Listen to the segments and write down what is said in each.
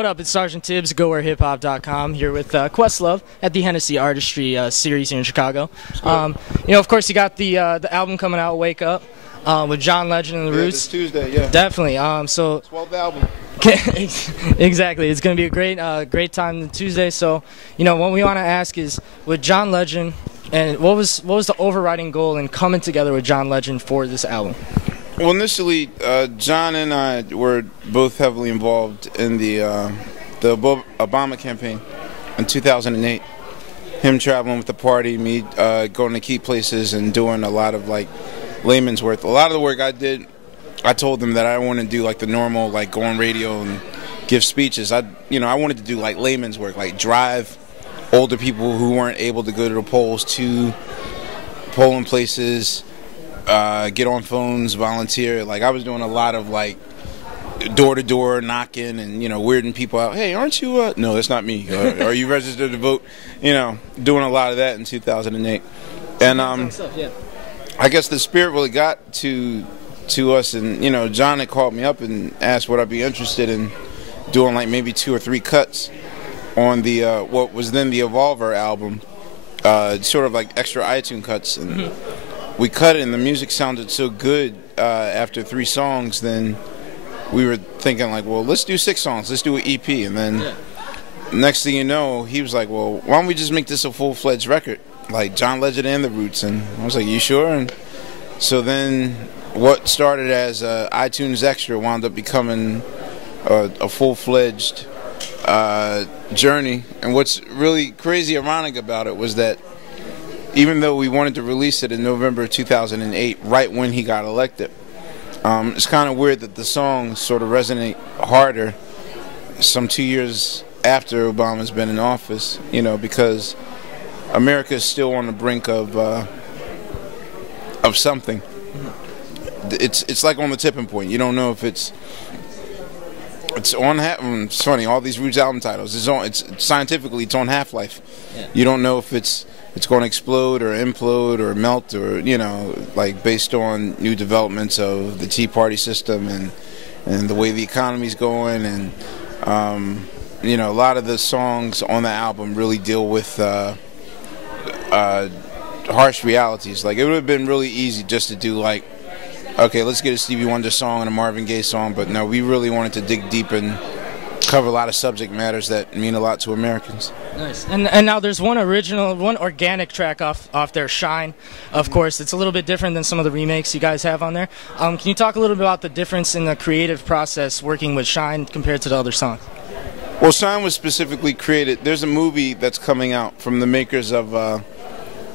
What up? It's Sgt. Tibs, GowhereHipHop.com, here with Questlove at the Hennessy Artistry series here in Chicago. Of course, you got the album coming out, Wake Up, with John Legend and the Roots. This Tuesday, yeah. Definitely. 12th album. Exactly. It's going to be a great time Tuesday. So, what we want to ask is, with John Legend, and what was the overriding goal in coming together with John Legend for this album? Well, initially, John and I were both heavily involved in the Obama campaign in 2008. Him traveling with the party, me going to key places and doing a lot of like layman's work. A lot of the work I did, I told them that I want to do like the normal, like go on radio and give speeches. I wanted to do like layman's work, like drive older people who weren't able to go to the polls to polling places. Get on phones, volunteer. Like I was doing a lot of like door-to-door knocking and weirding people out. Hey, aren't you? No, that's not me. Are you registered to vote? Doing a lot of that in 2008. And I guess the spirit really got to us. And John had called me up and asked would I be interested in doing like maybe 2 or 3 cuts on the what was then the Evolver album, sort of like extra iTunes cuts and. We cut it and the music sounded so good after 3 songs, then we were thinking like, well, let's do 6 songs, let's do an EP. And then next thing you know, he was like, well, why don't we just make this a full-fledged record, like John Legend and the Roots? And I was like, you sure? And so then what started as iTunes Extra wound up becoming a full-fledged journey. And what's really crazy ironic about it was that even though we wanted to release it in November of 2008, right when he got elected, it's kind of weird that the songs sort of resonate harder some 2 years after Obama's been in office, because America is still on the brink of something. It's like on the tipping point. You don't know if it's on it's funny, all these Roots album titles, it's scientifically it's on half-life. Yeah. You don't know if it's going to explode or implode or melt or like based on new developments of the Tea Party system and the way the economy's going. And a lot of the songs on the album really deal with harsh realities. Like it would have been really easy just to do like, okay, let's get a Stevie Wonder song and a Marvin Gaye song, but no, we really wanted to dig deep and cover a lot of subject matters that mean a lot to Americans. Nice. And now there's one organic track off there, Shine. Of course, it's a little bit different than some of the remakes you guys have on there. Can you talk a little bit about the difference in the creative process working with Shine compared to the other songs? Well, Shine was specifically created. There's a movie that's coming out from the makers of I'm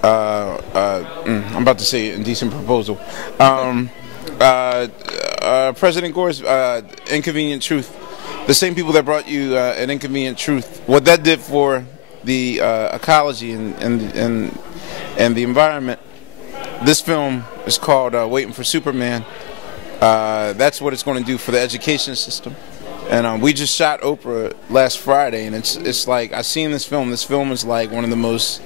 about to say Indecent Proposal. President Gore's Inconvenient Truth. The same people that brought you an Inconvenient Truth. What that did for the ecology and the environment. This film is called Waiting for Superman. That's what it's going to do for the education system. And we just shot Oprah last Friday, and it's like I seen this film. This film is like one of the most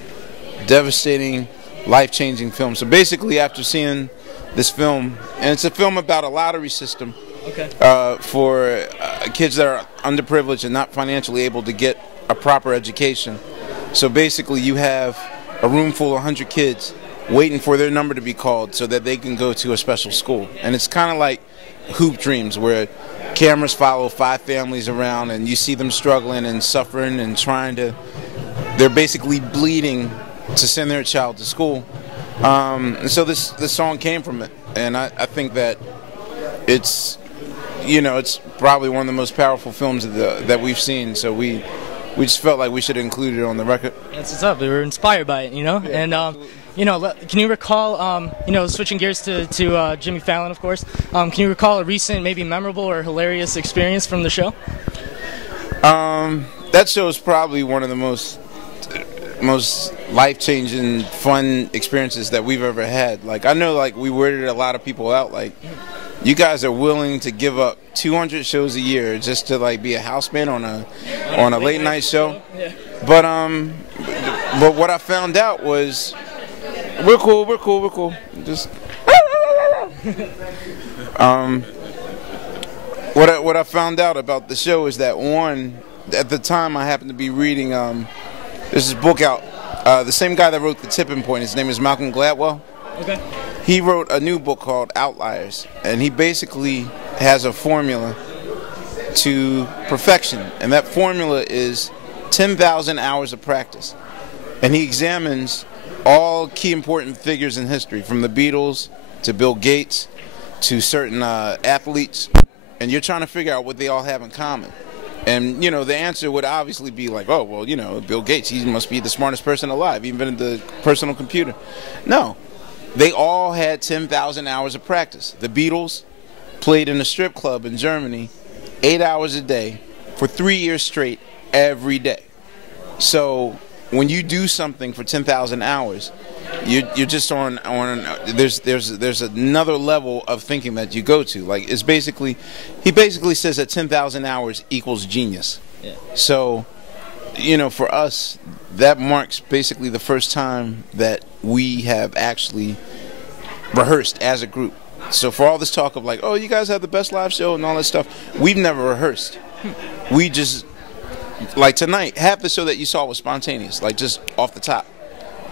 devastating, life-changing films. So basically, after seeing this film, and it's a film about a lottery system. Okay. For kids that are underprivileged and not financially able to get a proper education. So basically you have a room full of 100 kids waiting for their number to be called so that they can go to a special school. And it's kind of like Hoop Dreams, where cameras follow 5 families around and you see them struggling and suffering and they're basically bleeding to send their child to school. And so this song came from it. And I think that it's probably one of the most powerful films that we've seen. So we just felt like we should include it on the record. That's what's up. We were inspired by it, Yeah, and can you recall, switching gears to Jimmy Fallon, of course. Can you recall a recent, maybe memorable or hilarious experience from the show? That show is probably one of the most life-changing, fun experiences that we've ever had. Like I know, like we weirded a lot of people out. Like you guys are willing to give up 200 shows a year just to like be a house band on a late night show. Yeah. But what I found out was we're cool. Just what I found out about the show is that one, at the time I happened to be reading there's this book out. The same guy that wrote The Tipping Point, his name is Malcolm Gladwell. Okay. He wrote a new book called Outliers, and he basically has a formula to perfection, and that formula is 10,000 hours of practice. And he examines all key important figures in history, from the Beatles to Bill Gates to certain athletes, and you're trying to figure out what they all have in common. And, you know, the answer would obviously be like, oh, well, you know, Bill Gates, he must be the smartest person alive, he invented the personal computer. No, they all had 10,000 hours of practice. The Beatles played in a strip club in Germany 8 hours a day for 3 years straight, every day. So when you do something for 10,000 hours, you're just on there's another level of thinking that you go to. Like, it's basically, he basically says that 10,000 hours equals genius. Yeah. So, you know, for us, that marks basically the first time that we have actually rehearsed as a group. So for all this talk of like, oh, you guys have the best live show and all that stuff, we've never rehearsed. We just, like tonight, half the show that you saw was spontaneous, like just off the top.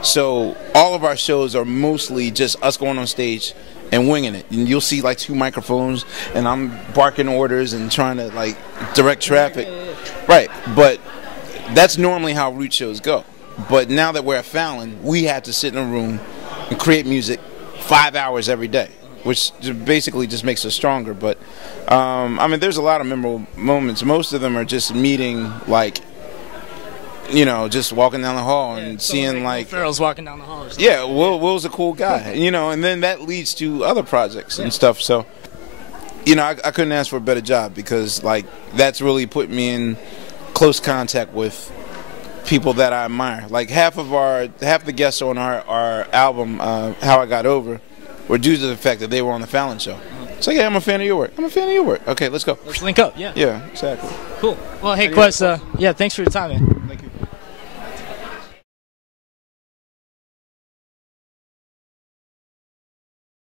So all of our shows are mostly just us going on stage and winging it. And you'll see like 2 microphones, and I'm barking orders and trying to like direct traffic. Right, but that's normally how root shows go. But now that we're at Fallon, we have to sit in a room and create music 5 hours every day, which basically just makes us stronger. But I mean, there's a lot of memorable moments. Most of them are just meeting, like, you know, just walking down the hall and seeing like Farrell's walking down the hall or something. Yeah, Will's a cool guy, you know, and then that leads to other projects and stuff. So, you know, I couldn't ask for a better job, because like that's really put me in close contact with people that I admire. Like half the guests on our album, How I Got Over, were due to the fact that they were on the Fallon show. It's like, hey, I'm a fan of your work. I'm a fan of your work. Okay, let's go. Let's link up. Yeah. Yeah, exactly. Cool. Well, hey, Quest, yeah, thanks for your time, man.